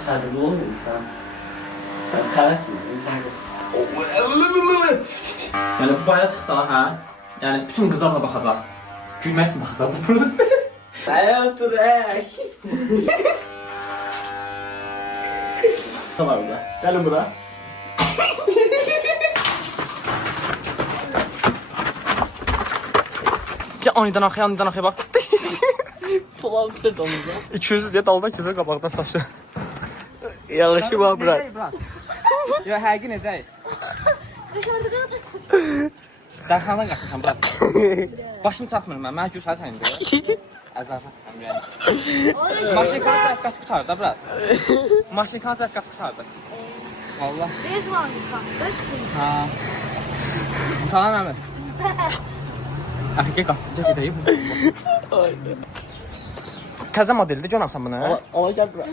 Sadece olur insan. Sen karışma insan. Yəni bu bayra çıxsa, hə? Yəni bütün qızlar buna baxacaq. Gülmək üçün baxacaq bu prosesdə. Hayat rək. Ne var burada? Gəlin bura. Ya anidən axıya bax. Pulam ses olacaq. 200 deyə daldan keçir qabaqdan saçdı. Yanlışı var bırak. Ya həqiqi necə? Dərxana qaçmışam, bırak. Başım çatmır mən gül səni indi. Əzafət əmrəyəm. Maşinkan zəfqası qutardı da, bırak. Maşinkan zəfqası qutardı. Valla. Ha. Salam əmr. Əxi, qaçınca gedəyim. Təzə modeldir, görürsən bunu? Ona gel bırak.